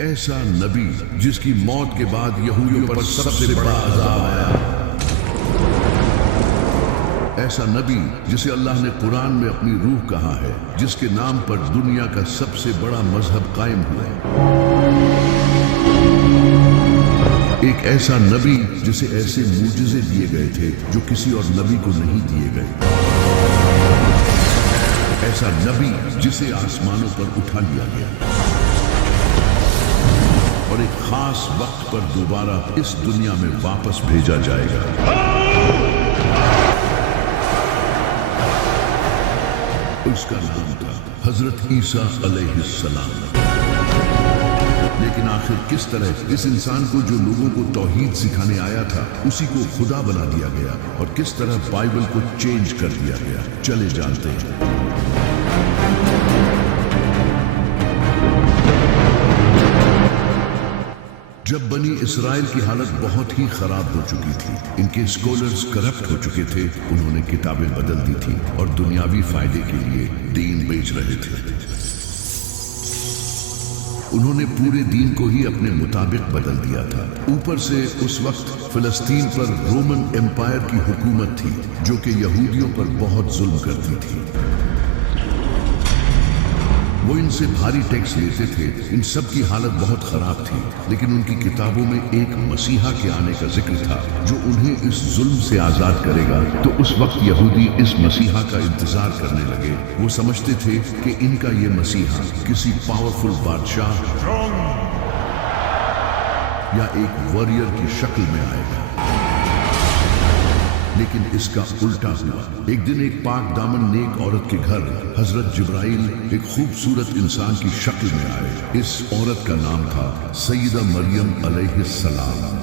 ایسا نبی جس کی موت کے بعد یہودیوں پر سب سے بڑا عذاب آیا، ایسا نبی جسے اللہ نے قرآن میں اپنی روح کہا ہے، جس کے نام پر دنیا کا سب سے بڑا مذہب قائم ہوا، ایک ایسا نبی جسے ایسے معجزے دیے گئے تھے جو کسی اور نبی کو نہیں دیے گئے، ایسا نبی جسے آسمانوں پر اٹھا لیا گیا اور ایک خاص وقت پر دوبارہ اس دنیا میں واپس بھیجا جائے گا۔ اس کا نام تھا حضرت عیسیٰ علیہ السلام۔ لیکن آخر کس طرح اس انسان کو جو لوگوں کو توحید سکھانے آیا تھا اسی کو خدا بنا دیا گیا، اور کس طرح بائبل کو چینج کر دیا گیا، چلے جانتے ہیں۔ جب بنی اسرائیل کی حالت بہت ہی خراب ہو چکی تھی، ان کے اسکالرز کرپٹ ہو چکے تھے، انہوں نے کتابیں بدل دی تھی اور دنیاوی فائدے کے لیے دین بیچ رہے تھے۔ انہوں نے پورے دین کو ہی اپنے مطابق بدل دیا تھا۔ اوپر سے اس وقت فلسطین پر رومن امپائر کی حکومت تھی جو کہ یہودیوں پر بہت ظلم کرتی تھی۔ وہ ان سے بھاری ٹیکس لیتے تھے، ان سب کی حالت بہت خراب تھی، لیکن ان کی کتابوں میں ایک مسیحا کے آنے کا ذکر تھا جو انہیں اس ظلم سے آزاد کرے گا۔ تو اس وقت یہودی اس مسیحا کا انتظار کرنے لگے۔ وہ سمجھتے تھے کہ ان کا یہ مسیحا کسی پاورفل بادشاہ یا ایک وارئر کی شکل میں آئے گا، لیکن اس کا الٹا ہوا۔ ایک دن ایک پاک دامن نیک عورت کے گھر حضرت جبرائیل ایک خوبصورت انسان کی شکل میں آئے۔ اس عورت کا نام تھا سیدہ مریم علیہ السلام،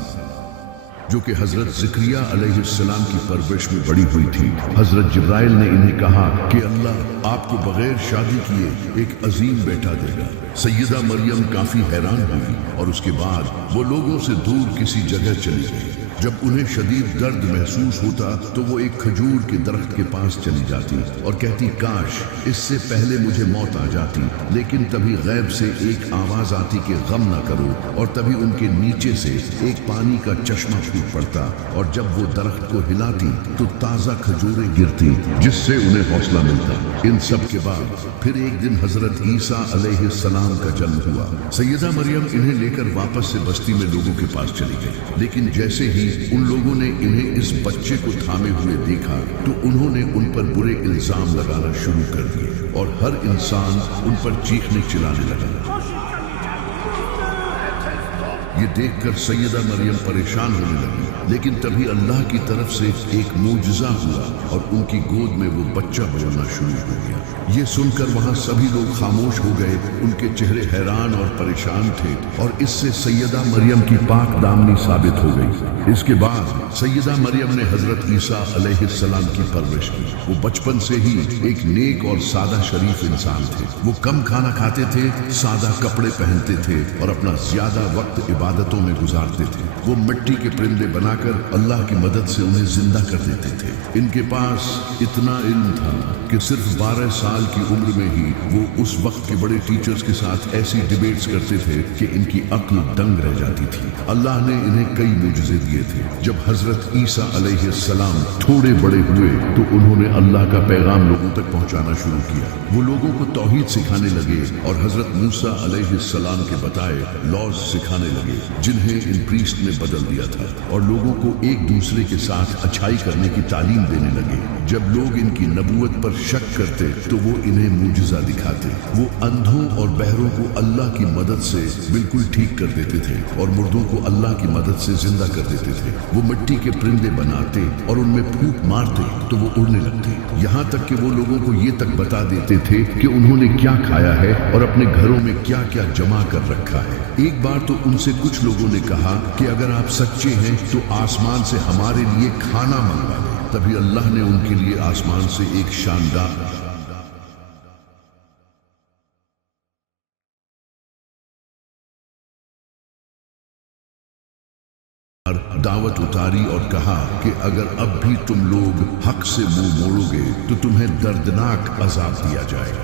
جو کہ حضرت زکریا علیہ السلام کی پرورش میں بڑی ہوئی تھی۔ حضرت جبرائیل نے انہیں کہا کہ اللہ آپ کو بغیر شادی کیے ایک عظیم بیٹا دے گا۔ سیدہ مریم کافی حیران ہوئی اور اس کے بعد وہ لوگوں سے دور کسی جگہ چلی گئی۔ جب انہیں شدید درد محسوس ہوتا تو وہ ایک کھجور کے درخت کے پاس چلی جاتی اور کہتی کاش اس سے پہلے مجھے موت آ جاتی، لیکن تبھی غیب سے ایک آواز آتی کہ غم نہ کرو، اور تبھی ان کے نیچے سے ایک پانی کا چشمہ پھوٹ پڑتا، اور جب وہ درخت کو ہلاتی تو تازہ کھجوریں گرتی جس سے انہیں حوصلہ ملتا۔ ان سب کے بعد پھر ایک دن حضرت عیسیٰ علیہ السلام کا جنم ہوا۔ سیدہ مریم انہیں لے کر واپس سے بستی میں لوگوں کے پاس چلی گئی، لیکن جیسے ہی ان لوگوں نے انہیں اس بچے کو تھامے ہوئے دیکھا تو انہوں نے ان پر برے الزام لگانا شروع کر دیے، اور ہر انسان ان پر چیخنے چلانے لگا۔ یہ دیکھ کر سیدہ مریم پریشان ہونے لگی، لیکن تبھی اللہ کی طرف سے ایک معجزہ ہوا اور ان کی گود میں وہ بچہ بولنا شروع ہو گیا۔ یہ سن کر وہاں سبھی لوگ خاموش ہو گئے، ان کے چہرے حیران اور پریشان تھے، اور اس سے سیدہ مریم کی پاک دامنی ثابت ہو گئی۔ اس کے بعد سیدہ مریم نے حضرت عیسیٰ علیہ السلام کی پرورش کی۔ وہ بچپن سے ہی ایک نیک اور سادہ شریف انسان تھے۔ وہ کم کھانا کھاتے تھے، سادہ کپڑے پہنتے تھے اور اپنا زیادہ وقت عبادتوں میں گزارتے تھے۔ وہ مٹی کے پرندے بنا کر اللہ کی مدد سے انہیں زندہ کر دیتے تھے۔ ان کے پاس اتنا علم تھا کہ صرف 12 سال کی عمر میں ہی وہ اس وقت کے بڑے ٹیچرز کے ساتھ ایسی ڈیبیٹس کرتے تھے کہ ان کی عقل دنگ رہ جاتی تھی۔ اللہ نے انہیں کئی معجزے دیے تھے۔ جب حضرت عیسیٰ علیہ السلام تھوڑے بڑے ہوئے تو انہوں نے اللہ کا پیغام لوگوں تک پہنچانا شروع کیا۔ وہ لوگوں کو توحید سکھانے لگے اور حضرت موسیٰ علیہ السلام کے بتائے لاز سکھانے لگے جنہیں ان پریسٹ نے بدل دیا تھا، اور لوگوں کو ایک دوسرے کے ساتھ اچھائی کرنے کی تعلیم دینے لگے۔ جب لوگ ان کی نبوت پر شک کرتے تو وہ انہیں معجزہ دکھاتے۔ وہ اندھوں اور بہروں کو اللہ کی مدد سے بالکل ٹھیک کر دیتے تھے اور مردوں کو اللہ کی مدد سے زندہ کر دیتے تھے۔ وہ مٹی کے پرندے بناتے اور ان میں پھونک مارتے تو وہ اڑنے لگتے، یہاں تک کہ وہ لوگوں کو یہ تک بتا دیتے تھے کہ انہوں نے کیا کھایا ہے اور اپنے گھروں میں کیا کیا جمع کر رکھا ہے۔ ایک بار تو ان سے کچھ لوگوں نے کہا کہ اگر آپ سچے ہیں تو آسمان سے ہمارے لیے کھانا منگوا دیں۔ تبھی اللہ نے ان کے لیے آسمان سے ایک شاندار دعوت اتاری اور کہا کہ اگر اب بھی تم لوگ حق سے منہ موڑو گے تو تمہیں دردناک عذاب دیا جائے گا۔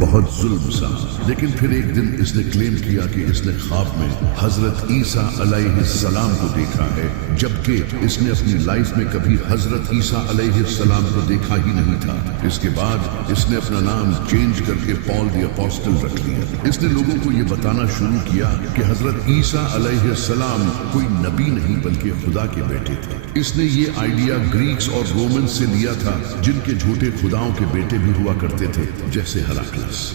بہت ظلم سہا، لیکن پھر ایک دن اس نے کلیم کیا کہ اس نے خواب میں حضرت عیسیٰ علیہ السلام کو دیکھا ہے، جبکہ اس نے اپنی لائف میں کبھی حضرت عیسیٰ علیہ السلام کو دیکھا ہی نہیں تھا۔ اس کے بعد اس نے اپنا نام چینج کر کے پال دی اپوسٹل رکھ لیا۔ اس نے لوگوں کو یہ بتانا شروع کیا کہ حضرت عیسیٰ علیہ السلام کوئی نبی نہیں بلکہ خدا کے بیٹے تھے۔ اس نے یہ آئیڈیا گریکس اور رومنز سے لیا تھا، جن کے جھوٹے خداؤں کے بیٹے بھی ہوا کرتے تھے، جیسے ہراکلس۔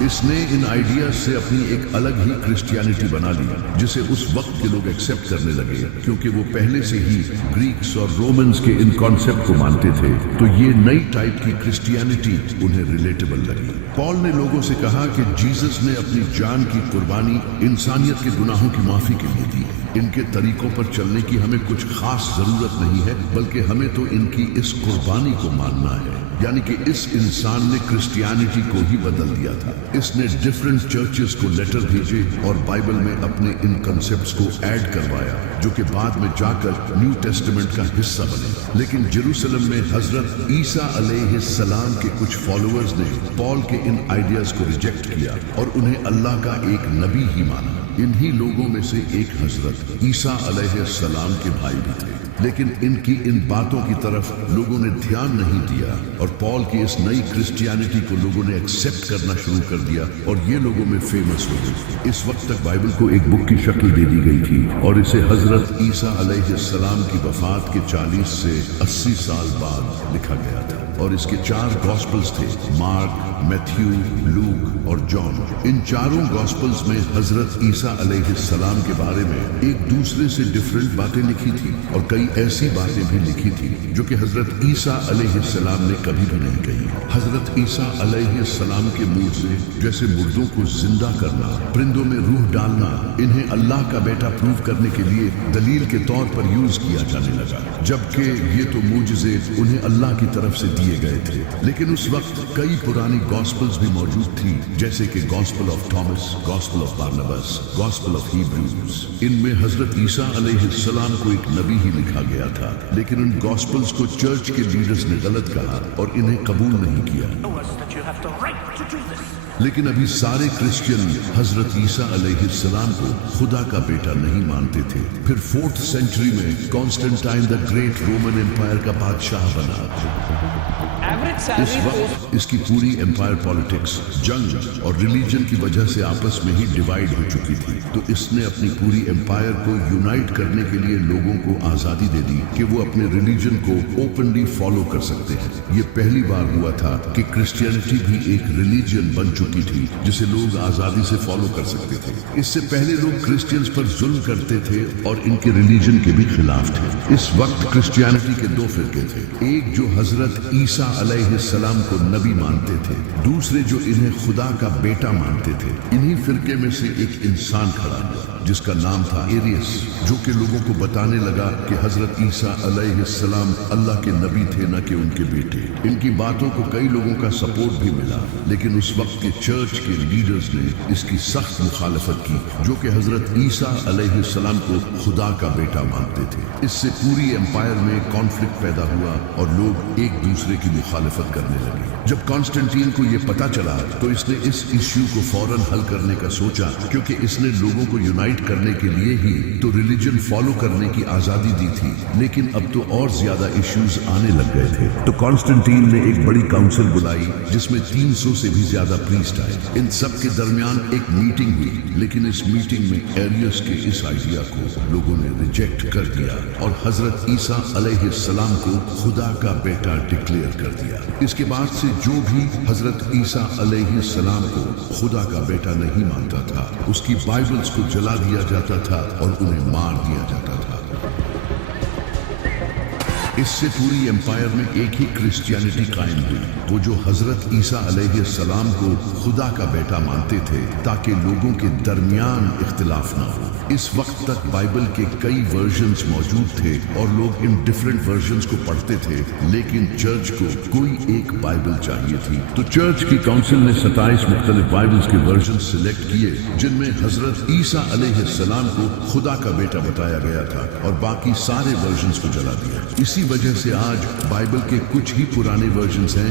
اس نے ان آئیڈیاز سے اپنی ایک الگ ہی کرسچینٹی بنا لی، جسے اس وقت کے لوگ ایکسپٹ کرنے لگے، کیونکہ وہ پہلے سے ہی گریکس اور رومنز کے ان کانسیپٹ کو مانتے تھے، تو یہ نئی ٹائپ کی کرسچینٹی انہیں ریلیٹیبل لگی۔ پال نے لوگوں سے کہا کہ جیسس نے اپنی جان کی قربانی انسانیت کے گناہوں کی معافی کے لیے دی۔ ان کے طریقوں پر چلنے کی ہمیں کچھ خاص ضرورت نہیں ہے، بلکہ ہمیں تو ان کی اس قربانی کو ماننا ہے، یعنی کہ اس انسان نے کرسچینٹی کو ہی بدل دیا تھا۔ اس نے ڈیفرنٹ چرچز کو لیٹر بھیجے اور بائبل میں اپنے ان کنسیپٹس کو ایڈ کروایا، جو کہ بعد میں جا کر نیو ٹیسٹمنٹ کا حصہ بنے۔ لیکن جیروسلم میں حضرت عیسیٰ علیہ السلام کے کچھ فالوورز نے پال کے ان آئیڈیاز کو ریجیکٹ کیا اور انہیں اللہ کا ایک نبی ہی مانا۔ انہی لوگوں میں سے ایک حضرت عیسیٰ علیہ السلام کے بھائی بھی تھے، لیکن ان کی ان باتوں کی طرف لوگوں نے دھیان نہیں دیا، اور پال کی اس نئی کرسچینٹی کو لوگوں نے ایکسپٹ کرنا شروع کر دیا اور یہ لوگوں میں فیمس ہو گئی۔ اس وقت تک بائبل کو ایک بک کی شکل دے دی گئی تھی، اور اسے حضرت عیسیٰ علیہ السلام کی وفات کے 40 سے 80 سال بعد لکھا گیا تھا، اور اس کے 4 گاسپلز تھے: مارک، میتھیو، لوک اور جان۔ ان چاروں گاسپلز میں حضرت عیسیٰ علیہ السلام کے بارے میں ایک دوسرے سے ڈیفرنٹ باتیں لکھی تھی، اور کئی ایسی باتیں بھی لکھی تھی جو کہ حضرت عیسیٰ علیہ السلام نے کبھی بھی نہیں کہی۔ حضرت عیسیٰ علیہ السلام کے منہ سے جیسے مردوں کو زندہ کرنا، پرندوں میں روح ڈالنا، انہیں اللہ کا بیٹا پروف کرنے کے لیے دلیل کے طور پر یوز کیا جانے لگا، جبکہ یہ تو معجزے انہیں اللہ کی طرف سے دیے گئے تھے۔ لیکن اس وقت کئی پرانی گاسپلز بھی موجود تھی، جیسے کہ gospel of Thomas, gospel of Barnabas, gospel of Hebrews. ان میں حضرت عیسیٰ علیہ السلام کو ایک نبی ہی لکھا گیا تھا، لیکن ان گاسپلز کو چرچ کے لیڈرز نے غلط کہا اور انہیں قبول نہیں کیا۔ لیکن ابھی سارے کرسچین حضرت عیسیٰ علیہ السلام کو خدا کا بیٹا نہیں مانتے تھے۔ پھر 4th سینچری میں Constantine the great Roman empire کا بادشاہ بنا۔ اس وقت اس کی پوری امپائر پالیٹکس، جنگ اور ریلیجن کی وجہ سے آپس میں ہی ڈیوائیڈ ہو چکی تھی، تو اس نے اپنی پوری امپائر کو یونائٹ کرنے کے لیے لوگوں کو آزادی دے دی کہ وہ اپنے ریلیجن کو اوپنلی فالو کر سکتے ہیں۔ یہ پہلی بار ہوا تھا کہ کرسچینٹی بھی ایک ریلیجن بن چکی تھی جسے لوگ آزادی سے فالو کر سکتے تھے۔ اس سے پہلے لوگ کرسچینز پر ظلم کرتے تھے اور ان کے ریلیجن کے بھی خلاف تھے۔ اس وقت کرسچینٹی کے 2 فرقے تھے، ایک جو حضرت عیسیٰ علیہ السلام کو نبی مانتے تھے، دوسرے جو انہیں خدا کا بیٹا مانتے تھے۔ انہی فرقے میں سے ایک انسان کھڑا ہوا جس کا نام تھا ایریس، جو کہ لوگوں کو بتانے لگا کہ حضرت عیسیٰ علیہ السلام اللہ کے نبی تھے، نہ کہ ان کے بیٹے۔ ان کی باتوں کو کئی لوگوں کا سپورٹ بھی ملا، لیکن اس وقت کے چرچ کے لیڈرز نے اس کی سخت مخالفت کی، جو کہ حضرت عیسیٰ علیہ السلام کو خدا کا بیٹا مانتے تھے۔ اس سے پوری امپائر میں کانفلکٹ پیدا ہوا اور لوگ ایک دوسرے کی مخالفت کرنے لگے۔ جب کانسٹنٹین کو یہ پتا چلا تو اس نے اس ایشو کو فوراً حل کرنے کا سوچا، کیونکہ اس نے لوگوں کو یونائٹ کرنے کے لیے ہی تو ریلیجن فالو کرنے کی آزادی دی تھی، لیکن اب تو اور زیادہ ایشوز آنے لگ گئے تھے۔ تو کانسٹنٹین نے ایک بڑی کاؤنسل بلائی جس میں 300 سے بھی زیادہ پریسٹ آئے۔ ان سب کے درمیان ایک میٹنگ ہوئی، لیکن اس میٹنگ میں ایریس کے اس آئیڈیا کو لوگوں نے ریجیکٹ کر دیا اور حضرت عیسیٰ علیہ السلام کو خدا کا بیٹا ڈکلیئر کر دیا۔ اس کے بعد سے جو بھی حضرت عیسیٰ علیہ السلام کو خدا کا بیٹا نہیں مانتا تھا، اس کی بائبلز کو جلا دیا جاتا تھا اور انہیں مار دیا جاتا تھا۔ اس سے پوری امپائر میں ایک ہی کرسچینٹی قائم ہوئی، وہ جو حضرت عیسیٰ علیہ السلام کو خدا کا بیٹا مانتے تھے تاکہ لوگوں کے درمیان اختلاف نہ ہو۔ اس وقت تک بائبل کے کئی ورژنز موجود تھے اور لوگ ان ڈیفرنٹ ورژنز کو پڑھتے تھے، لیکن چرچ کو کوئی ایک بائبل چاہیے تھی۔ تو چرچ کی کاؤنسل نے 27 مختلف بائبلز کے ورژنز سلیکٹ کیے جن میں حضرت عیسیٰ علیہ السلام کو خدا کا بیٹا بتایا گیا تھا، اور باقی سارے ورژنز کو جلا دیا۔ اسی وجہ سے آج بائبل کے کچھ ہی پرانے ورژنز ہیں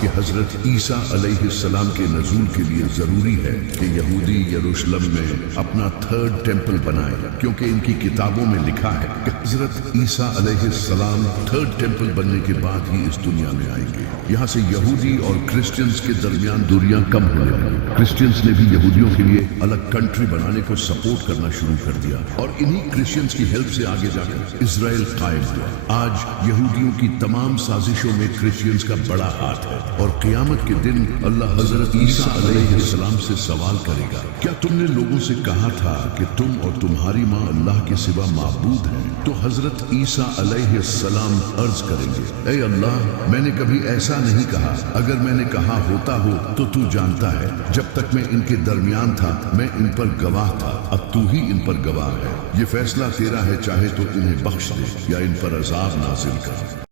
کہ حضرت عیسیٰ علیہ السلام کے نزول کے لیے ضروری ہے کہ یہودی یروشلم میں اپنا تھرڈ ٹیمپل بنائے، کیونکہ ان کی کتابوں میں لکھا ہے کہ حضرت عیسیٰ علیہ السلام تھرڈ ٹیمپل بننے کے بعد ہی اس دنیا میں آئیں گے۔ یہاں سے یہودی اور کرسچنز کے درمیان دوریاں کم ہونے لگیں۔ کرسچنز نے بھی یہودیوں کے لیے الگ کنٹری بنانے کو سپورٹ کرنا شروع کر دیا، اور انہی کرسچنز کی ہیلپ سے آگے جا کر اسرائیل قائم ہوا۔ آج یہودیوں کی تمام سازشوں میں کرسچنز کا بڑا ہاتھ ہے، اور قیامت کے دن اللہ حضرت عیسیٰ علیہ السلام سے سوال کرے گا، کیا تم نے لوگوں سے کہا تھا کہ تم اور تمہاری ماں اللہ کے سوا معبود ہیں؟ تو حضرت عیسیٰ علیہ السلام عرض کریں گے، اے اللہ، میں نے کبھی ایسا نہیں کہا، اگر میں نے کہا ہوتا ہو تو جانتا ہے، جب تک میں ان کے درمیان تھا میں ان پر گواہ تھا، اب تو ہی ان پر گواہ ہے۔ یہ فیصلہ تیرا ہے، چاہے تو انہیں بخش دے یا ان پر عذاب نازل کر۔